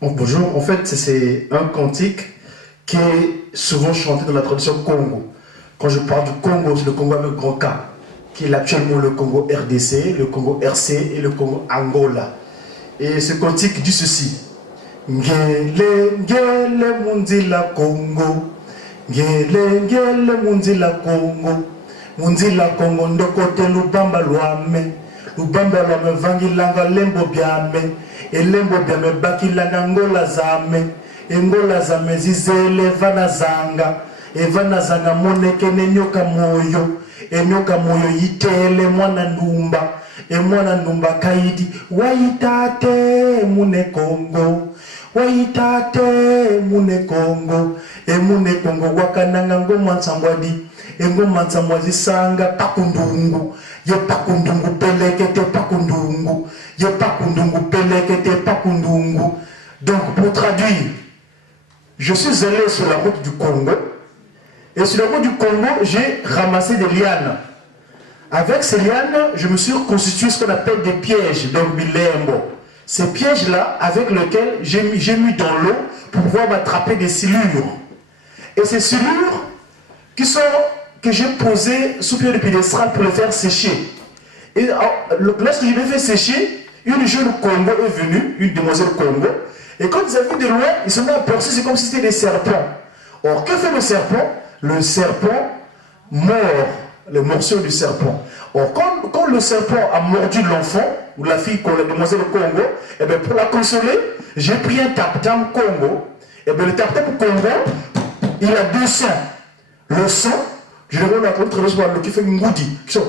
Oh, bonjour, en fait, c'est un cantique qui est souvent chanté dans la tradition Congo. Quand je parle du Congo, c'est le Congo avec grand K, qui est actuellement le Congo RDC, le Congo RC et le Congo Angola. Et ce cantique dit ceci. Ngele, ngele, mundi la Congo. Ngele, ngele, mundi la Congo. Mundi la Congo, ndokote lubamba luame. Lubamba luame, vangi langa lembo biame. Elembo biame baki langa ngola zame. Ngola zame zizele vana zanga. Evana zanga moneke ne nyoka moyo. Nyoka moyo yitele mwana ndumba. Mwana ndumba kaidi. Waitate mune Congo. Waitate mune Congo. Mune Congo wakananga ngoma nsambwadi. Ngoma nsambwadi sanga pakundungu. Ye pakundungu pelekete pakundungu. Ye pakundungu pelekete pakundungu. Donc pour traduire, je suis allé sur la route du Congo. Et sur la route du Congo, j'ai ramassé des lianes. Avec ces lianes, je me suis constitué ce qu'on appelle des pièges, donc bilembo. Ces pièges-là, avec lesquels j'ai mis dans l'eau pour pouvoir m'attraper des silures. Et ces silures que j'ai posées sous pied de piédestal pour les faire sécher. Et lorsque je les ai fait sécher, une jeune Congo est venue, une demoiselle Congo, et quand ils avaient vu de loin, ils se sont aperçus, c'est comme si c'était des serpents. Or, que fait le serpent? Le serpent mord le morceau du serpent. Or, quand le serpent a mordu l'enfant, ou la fille, la demoiselle Congo, et bien pour la consoler, j'ai pris un tap-tam Congo. Et bien le tap-tam Congo, il a deux sons. Le son, je le vois dans l'autre l'autre qui fait une goudi, qui sort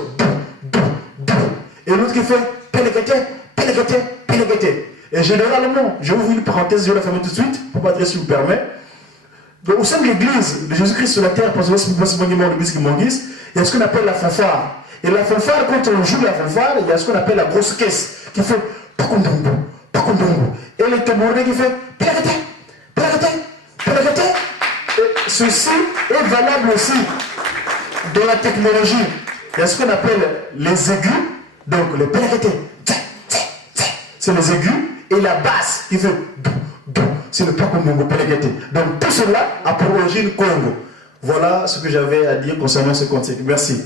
et l'autre qui fait pelekete, pelekete, pelekete. Et généralement, je vous ouvre une parenthèse, je vais la fermer tout de suite, pour pas dire si vous permet. Donc, au sein de l'église de Jésus-Christ sur la terre, parce que c'est l'église qui m'enguise, il y a ce qu'on appelle la fanfare. Et la fanfare, quand on joue la fanfare, il y a ce qu'on appelle la grosse caisse qui fait pakundungu, pakundungu. Et le tambourine qui fait pelekete, pelekete, pelekete. Et ceci est valable aussi dans la technologie. Il y a ce qu'on appelle les aigus, donc le pelekete, c'est les aigus, et la basse qui fait c'est le pakundungu pelekete. Donc tout cela a pour origine Congo. Voilà ce que j'avais à dire concernant ce contexte. Merci.